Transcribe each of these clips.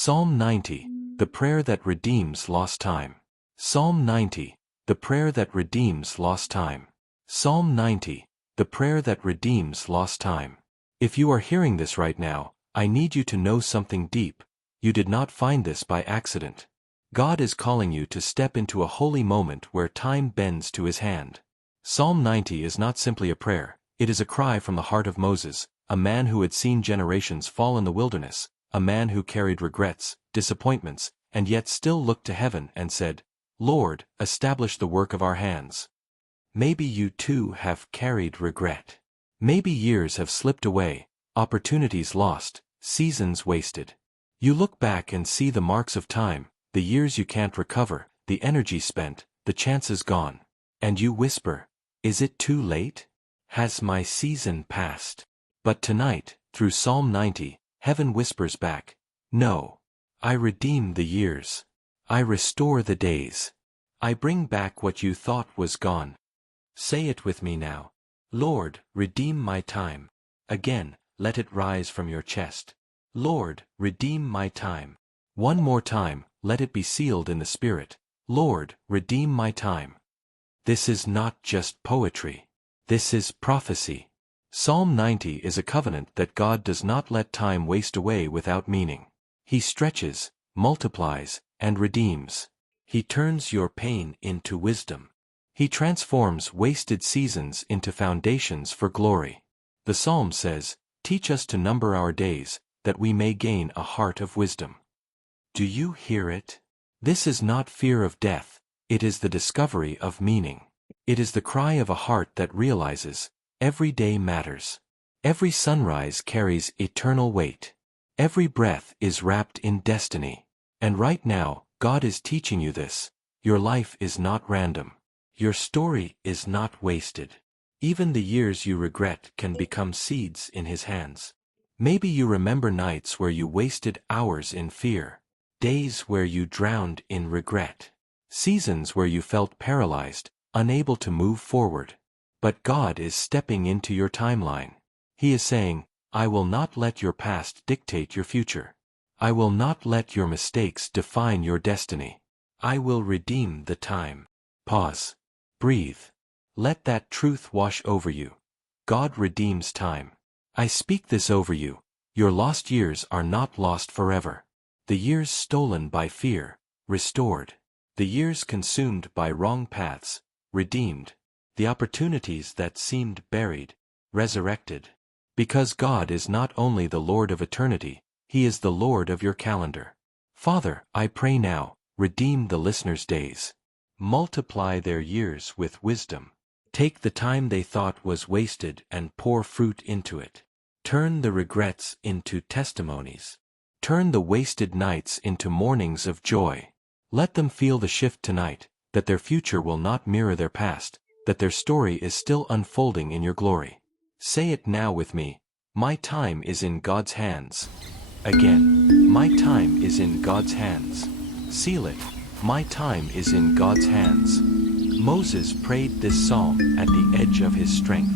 Psalm 90, the prayer that redeems lost time. Psalm 90, the prayer that redeems lost time. Psalm 90, the prayer that redeems lost time. If you are hearing this right now, I need you to know something deep. You did not find this by accident. God is calling you to step into a holy moment where time bends to his hand. Psalm 90 is not simply a prayer, it is a cry from the heart of Moses, a man who had seen generations fall in the wilderness, a man who carried regrets, disappointments, and yet still looked to heaven and said, "Lord, establish the work of our hands." Maybe you too have carried regret. Maybe years have slipped away, opportunities lost, seasons wasted. You look back and see the marks of time, the years you can't recover, the energy spent, the chances gone. And you whisper, "Is it too late? Has my season passed?" But tonight, through Psalm 90, heaven whispers back, "No. I redeem the years. I restore the days. I bring back what you thought was gone." Say it with me now. Lord, redeem my time. Again, let it rise from your chest. Lord, redeem my time. One more time, let it be sealed in the Spirit. Lord, redeem my time. This is not just poetry. This is prophecy. Psalm 90 is a covenant that God does not let time waste away without meaning. He stretches, multiplies, and redeems. He turns your pain into wisdom. He transforms wasted seasons into foundations for glory. The Psalm says, "Teach us to number our days, that we may gain a heart of wisdom." Do you hear it? This is not fear of death, it is the discovery of meaning. It is the cry of a heart that realizes, every day matters. Every sunrise carries eternal weight. Every breath is wrapped in destiny. And right now, God is teaching you this. Your life is not random. Your story is not wasted. Even the years you regret can become seeds in his hands. Maybe you remember nights where you wasted hours in fear. Days where you drowned in regret. Seasons where you felt paralyzed, unable to move forward. But God is stepping into your timeline. He is saying, "I will not let your past dictate your future. I will not let your mistakes define your destiny. I will redeem the time." Pause. Breathe. Let that truth wash over you. God redeems time. I speak this over you. Your lost years are not lost forever. The years stolen by fear, restored. The years consumed by wrong paths, redeemed. The opportunities that seemed buried, resurrected. Because God is not only the Lord of eternity, he is the Lord of your calendar. Father, I pray now, redeem the listeners' days. Multiply their years with wisdom. Take the time they thought was wasted and pour fruit into it. Turn the regrets into testimonies. Turn the wasted nights into mornings of joy. Let them feel the shift tonight, that their future will not mirror their past, that their story is still unfolding in your glory. Say it now with me. My time is in God's hands. Again, my time is in God's hands. Seal it. My time is in God's hands. Moses prayed this psalm at the edge of his strength.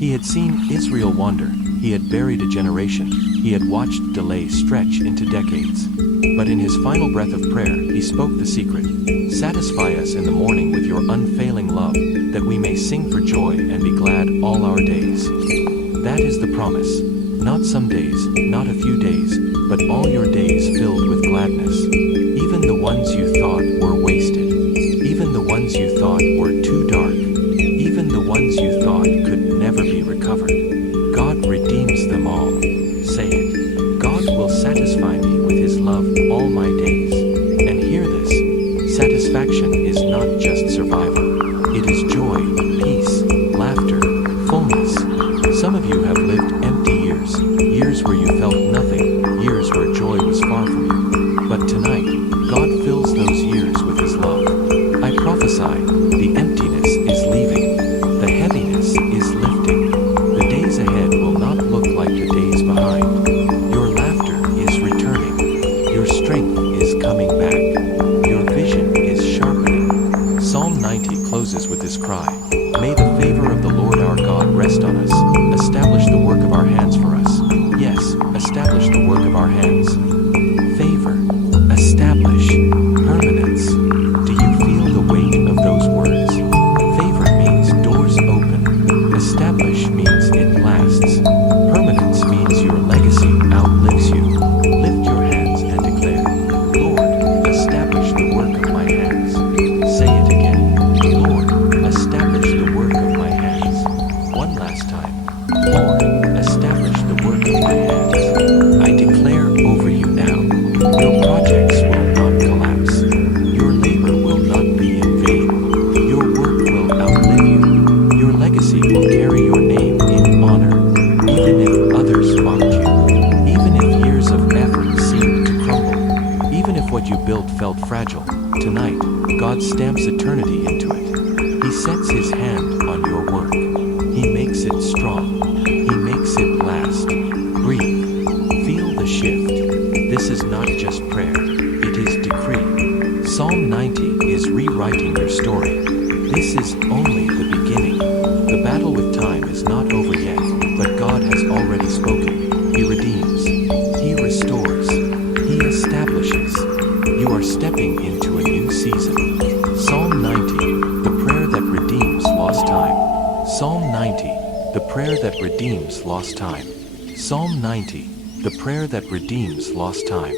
He had seen Israel wander, he had buried a generation, he had watched delay stretch into decades. But in his final breath of prayer, he spoke the secret. "Satisfy us in the morning with your unfailing love, that we may sing for joy and be glad all our days." That is the promise. Not some days, not a few days, but all your days filled with gladness. Even the ones you thought were wasted. Even the ones you thought were too dark. Even the ones you thought could never be recovered. God redeems them all. Say it. God will satisfy me with his love all my days. And hear this. Satisfaction is not just survival. It is joy, peace, laughter, fullness. Some of you have lived empty years. Years where you felt nothing. Years where joy was far from you. But tonight, God fills those years with his love. I prophesy, the emptiness is leaving. The heaviness is lifting. The days ahead will not look like the days behind. Your laughter is returning. Your strength is coming back. Your vision is sharpening. Psalm 90 closes with this cry. May the favor of the Lord our God rest on us. Establish the work of our hands for us. Yes, establish the work of our hands. Favor. you built felt fragile, tonight, God stamps eternity into it. He sets his hand on your work. He makes it strong. He makes it last. Breathe. Feel the shift. This is not just prayer. It is decree. Psalm 90 is rewriting your story. This is only the beginning. The battle with time is not over yet, but God has already spoken. He redeems. He restores. He establishes. You are stepping into a new season. Psalm 90, the prayer that redeems lost time. Psalm 90, the prayer that redeems lost time. Psalm 90, the prayer that redeems lost time.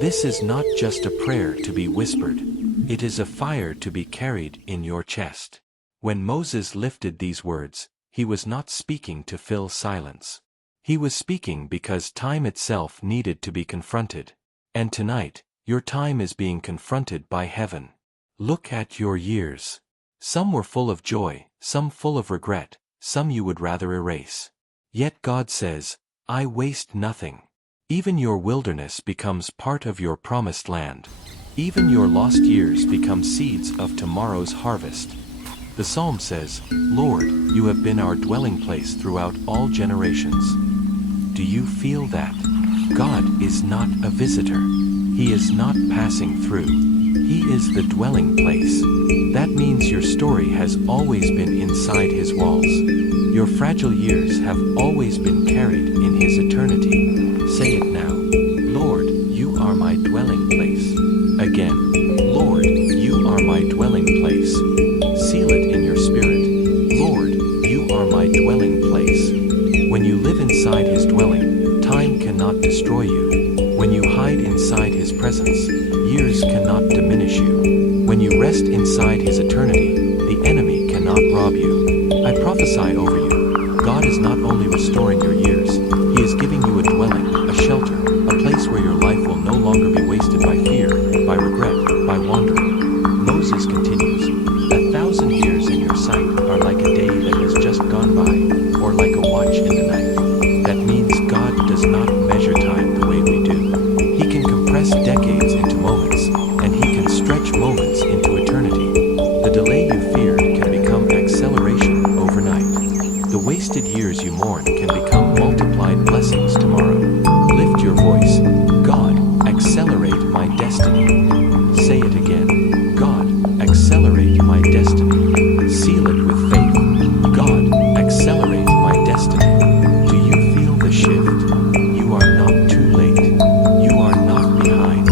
This is not just a prayer to be whispered. It is a fire to be carried in your chest. When Moses lifted these words, he was not speaking to fill silence. He was speaking because time itself needed to be confronted. And tonight, your time is being confronted by heaven. Look at your years. Some were full of joy, some full of regret, some you would rather erase. Yet God says, I waste nothing. Even your wilderness becomes part of your promised land. Even your lost years become seeds of tomorrow's harvest. The psalm says, Lord, you have been our dwelling place throughout all generations. Do you feel that? God is not a visitor. He is not passing through. He is the dwelling place. That means your story has always been inside his walls. Your fragile years have always been carried in his eternity. Say it now. Lord, you are my dwelling place. Again. Lord, you are my dwelling place. Seal it in your spirit. Lord, you are my dwelling place. When you live inside his dwelling, time cannot destroy you. When you hide inside his presence, years cannot diminish you. When you rest inside his eternity, the enemy cannot rob you. I prophesy over you. God is not only restoring your years, he is giving you a dwelling, a shelter, a place where your life will no longer be wasted by fear, by regret, by wandering. Moses continues, 1,000 years in your sight are like a day that has just gone by, or like a watch in the night. That means God does not measure time the way we do. He can compress decades into moments, and he can stretch moments into eternity. The delay you feared can become acceleration overnight. The wasted years you mourn can become multiplied blessings tomorrow. Lift your voice. God, accelerate my destiny. Say it again. God, accelerate my destiny. Seal it with faith. God, accelerate my destiny. Do you feel the shift? You are not too late. You are not behind.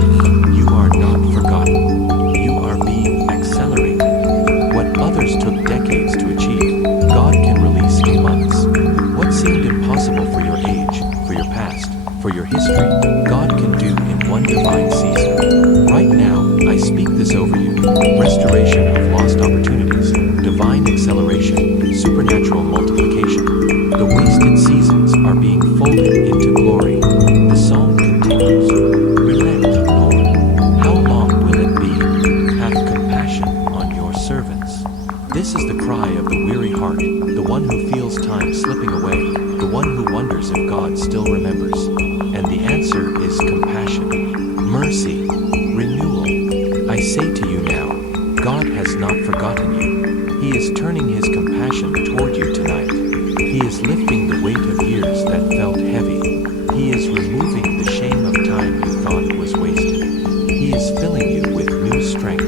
You are not forgotten. You are being accelerated. What others took decades to achieve, God can release in months. What seemed impossible for your age, for your past, for your history, God can do in one divine season. Right now, I speak this over you. Restoration of lost opportunities, divine acceleration, supernatural multiplication. The wasted seasons are being folded into glory. The psalm continues. Relent, Lord. How long will it be? Have compassion on your servants. This is the cry of the weary heart, the one who feels time slipping away, the one who wonders if God still remembers. And the answer is compassion, mercy, renewal. I say to you now, God has not forgotten you. He is turning his compassion toward you tonight. He is lifting the weight of years that felt heavy. He is removing the shame of time you thought was wasted. He is filling you with new strength.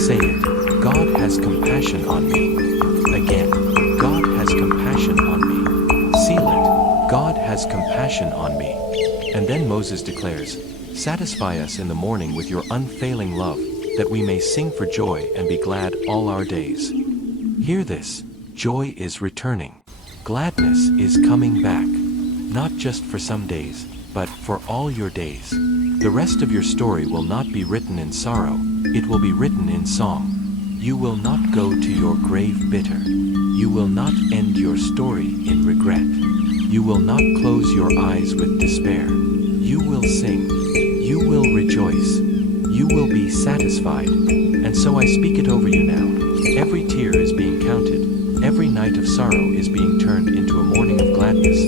Say it, God has compassion on me. Again, God has compassion on me. Seal it, God has compassion on me. And then Moses declares, satisfy us in the morning with your unfailing love, that we may sing for joy and be glad all our days. Hear this, joy is returning. Gladness is coming back. Not just for some days, but for all your days. The rest of your story will not be written in sorrow, it will be written in song. You will not go to your grave bitter. You will not end your story in regret. You will not close your eyes with despair. You will sing. You will rejoice. You will be satisfied. And so I speak it over you now. Every tear is being counted. Every night of sorrow is being turned into a morning of gladness.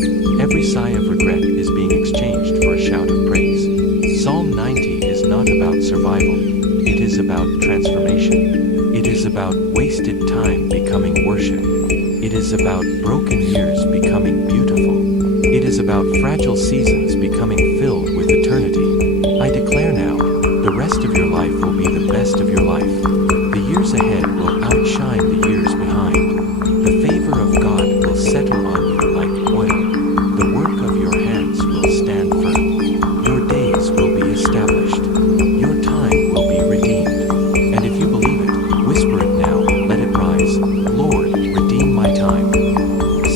Every sigh of regret is being exchanged for a shout of praise. Psalm 90 is not about about survival. It is about transformation. It is about wasted time becoming worship. It is about broken years becoming beautiful. It is about fragile seasons becoming filled with eternity. I declare now, the rest of your life will be the best of your life. The years ahead will outshine the years behind. The favor of God will settle on you like oil. The work of your hands will stand firm. Your days will be established. Your time will be redeemed. And if you believe it, whisper it now, let it rise. Lord, redeem my time.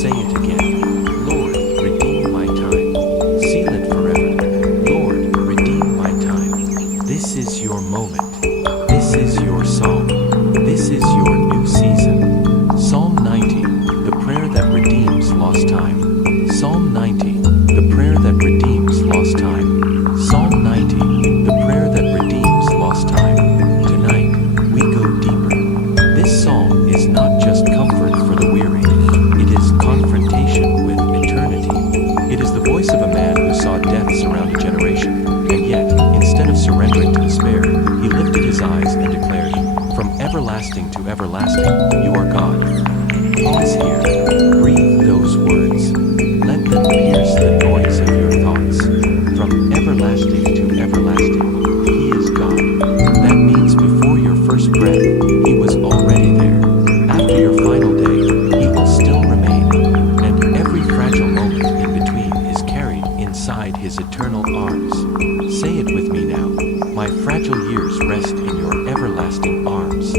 Say it again. Lord, redeem my time. Seal it forever. Lord, redeem my time. This is your moment. This is your song. This is your new season. Psalm 90, the prayer that redeems lost time. Psalm 90, the prayer that redeems lost time. Psalm 90, the prayer that redeems lost time. Tonight, we go deeper. This psalm is not just comfort for the weary. It is confrontation with eternity. It is the voice of a man who saw death surround a generation, and yet, instead of surrendering to despair, he lifted his eyes and declared, "From everlasting to everlasting, you are God." Pause here. Breathe those words. Let them pierce the noise of your thoughts. From everlasting to everlasting, He is God. That means before your first breath, He was already there. After your final day, He will still remain. And every fragile moment in between is carried inside His eternal arms. Say it with me now. My fragile years rest in your everlasting arms.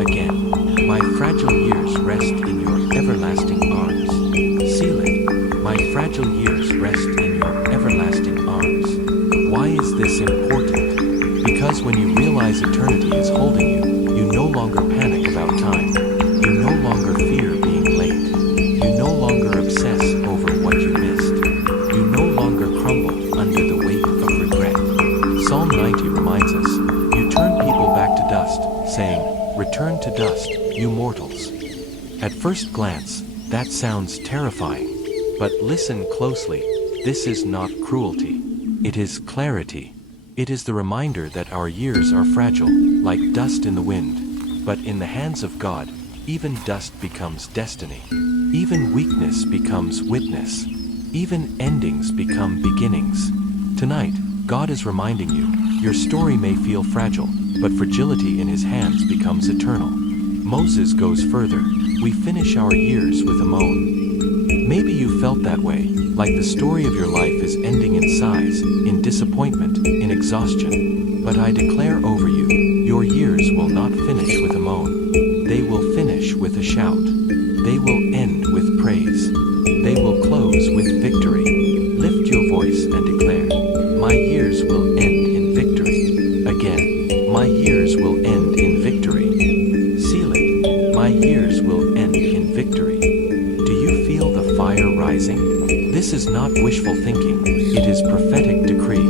Again, my fragile years rest in your everlasting arms. Seal it. My fragile years rest in your everlasting arms. Why is this important? Because when you realize eternity is holding you, you no longer panic about time. You no longer fear being late. You no longer obsess over what you missed. You no longer crumble under the weight of regret. Psalm 90 reminds us, you turn people back to dust, saying, "Return to dust, you mortals." At first glance, that sounds terrifying. But listen closely, this is not cruelty. It is clarity. It is the reminder that our years are fragile, like dust in the wind. But in the hands of God, even dust becomes destiny. Even weakness becomes witness. Even endings become beginnings. Tonight, God is reminding you, your story may feel fragile, but fragility in His hands becomes eternal. Moses goes further. We finish our years with a moan. Maybe you felt that way, like the story of your life is ending in sighs, in disappointment, in exhaustion. But I declare over you, your years will not finish with a moan. They will finish with a shout. They will end with praise. They will close with victory. Lift your voice and declare, my years will end in victory. Again, my years will end in victory. Seal it. My years will end in victory. Do you feel the fire rising? This is not wishful thinking. It is prophetic decree.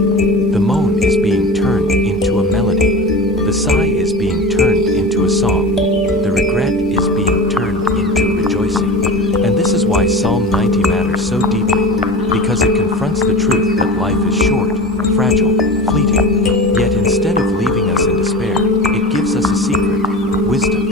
The moan is being turned into a melody. The sigh is being turned into a song. The regret is being turned into rejoicing. And this is why Psalm 90 matters so deeply. Because it confronts the truth that life is short, fragile, fleeting. Yet instead of leaving us in despair, it gives us a secret, wisdom.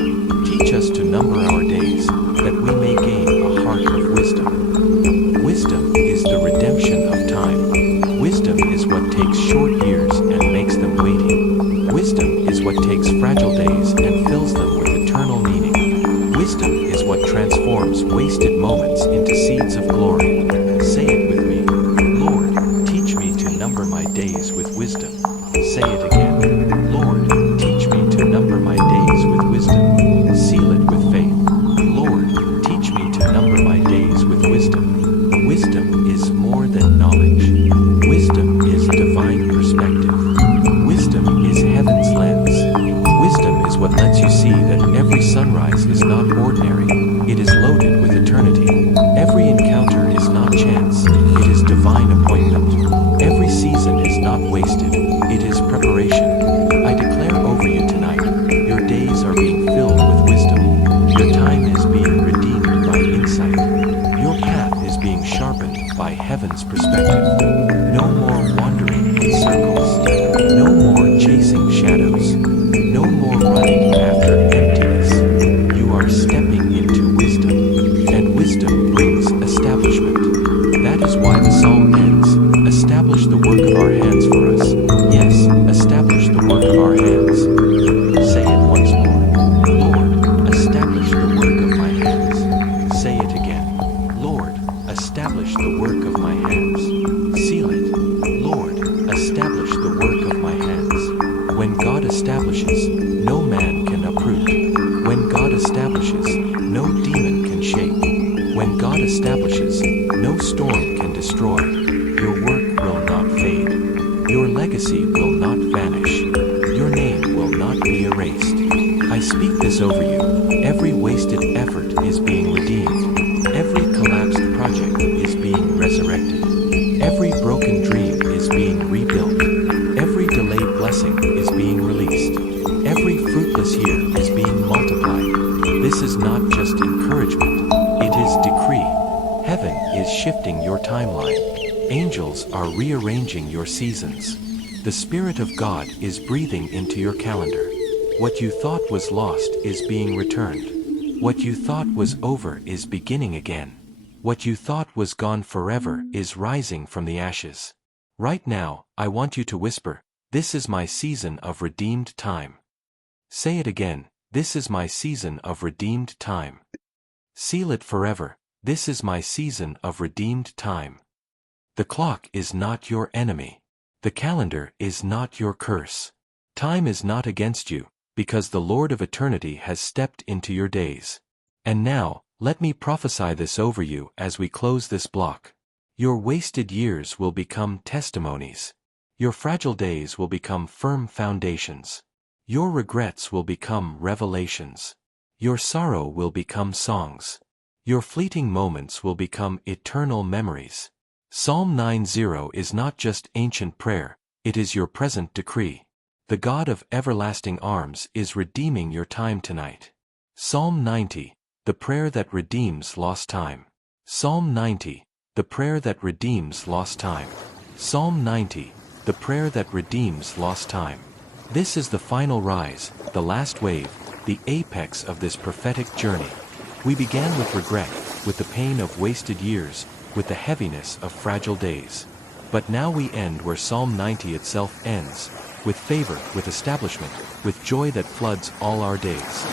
Teach us to number our days, that we may gain a heart of wisdom. Wisdom is the redemption of time. Wisdom is what takes short years and makes them weighty. Wisdom is what takes fragile days and fills them with eternal meaning. Wisdom is what transforms wasted moments into seeds of glory. Say it with me. Lord, teach me to number my days with wisdom. Say it again. Lord, teach me to number my days with wisdom. Seal it with faith. Lord, teach me to number my days with wisdom. Wisdom is more than knowledge. Wisdom is divine perspective. Wisdom is heaven's lens. Wisdom is what lets you see that every sunrise is not ordinary. It is loaded with eternity. Every encounter is not chance. It is divine appointment. Every season is not wasted. It is preparation. I declare over you tonight, your days are being filled with wisdom. Your time is being redeemed by insight. Your path is being sharpened by heaven's perspective. No more wandering in circles. No more chasing this over you. Every wasted effort is being redeemed. Every collapsed project is being resurrected. Every broken dream is being rebuilt. Every delayed blessing is being released. Every fruitless year is being multiplied. This is not just encouragement, it is decree. Heaven is shifting your timeline. Angels are rearranging your seasons. The Spirit of God is breathing into your calendar. What you thought was lost is being returned. What you thought was over is beginning again. What you thought was gone forever is rising from the ashes. Right now, I want you to whisper, "This is my season of redeemed time." Say it again, "This is my season of redeemed time." Seal it forever, "This is my season of redeemed time." The clock is not your enemy. The calendar is not your curse. Time is not against you, because the Lord of eternity has stepped into your days. And now, let me prophesy this over you as we close this block. Your wasted years will become testimonies. Your fragile days will become firm foundations. Your regrets will become revelations. Your sorrow will become songs. Your fleeting moments will become eternal memories. Psalm 90 is not just ancient prayer, it is your present decree. The God of everlasting arms is redeeming your time tonight. Psalm 90, the prayer that redeems lost time. Psalm 90, the prayer that redeems lost time. Psalm 90, the prayer that redeems lost time. This is the final rise, the last wave, the apex of this prophetic journey. We began with regret, with the pain of wasted years, with the heaviness of fragile days. But now we end where Psalm 90 itself ends, with favor, with establishment, with joy that floods all our days.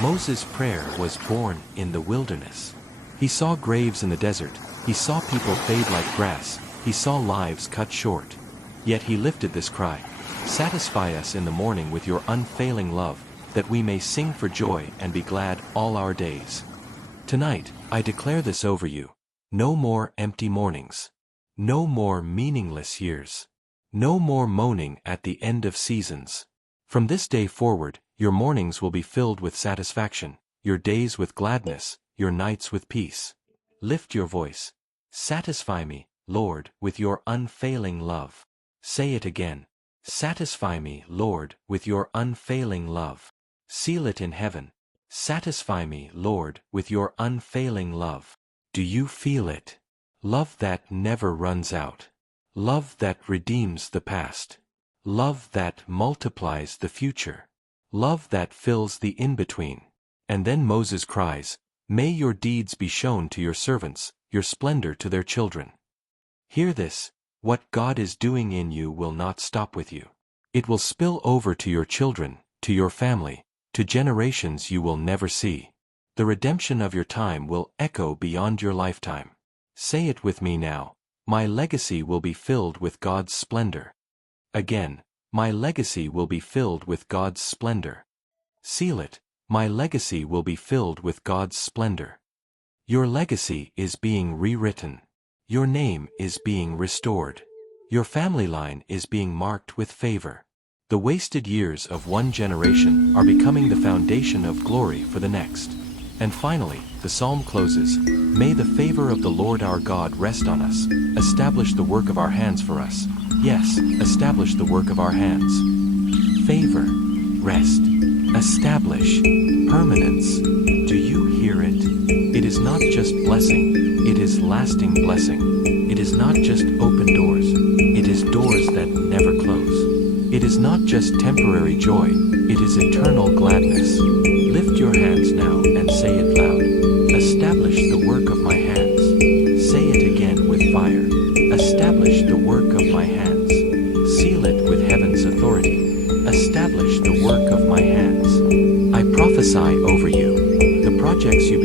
Moses' prayer was born in the wilderness. He saw graves in the desert, he saw people fade like grass, he saw lives cut short. Yet he lifted this cry, "Satisfy us in the morning with your unfailing love, that we may sing for joy and be glad all our days." Tonight, I declare this over you. No more empty mornings. No more meaningless years. No more moaning at the end of seasons. From this day forward, your mornings will be filled with satisfaction, your days with gladness, your nights with peace. Lift your voice. Satisfy me, Lord, with your unfailing love. Say it again. Satisfy me, Lord, with your unfailing love. Seal it in heaven. Satisfy me, Lord, with your unfailing love. Do you feel it? Love that never runs out. Love that redeems the past. Love that multiplies the future. Love that fills the in-between. And then Moses cries, "May your deeds be shown to your servants, your splendor to their children." Hear this, what God is doing in you will not stop with you. It will spill over to your children, to your family, to generations you will never see. The redemption of your time will echo beyond your lifetime. Say it with me now. My legacy will be filled with God's splendor. Again, my legacy will be filled with God's splendor. Seal it, my legacy will be filled with God's splendor. Your legacy is being rewritten. Your name is being restored. Your family line is being marked with favor. The wasted years of one generation are becoming the foundation of glory for the next. And finally, the psalm closes, "May the favor of the Lord our God rest on us, establish the work of our hands for us." Yes, establish the work of our hands. Favor, rest, establish, permanence. Do you hear it? It is not just blessing, it is lasting blessing. It is not just open doors, it is doors that never close. It is not just temporary joy, it is eternal gladness. Lift your hands now and say it loud. Establish the work of my hands. Say it again with fire. Establish the work of my hands. Seal it with heaven's authority. Establish the work of my hands. I prophesy over you. The projects you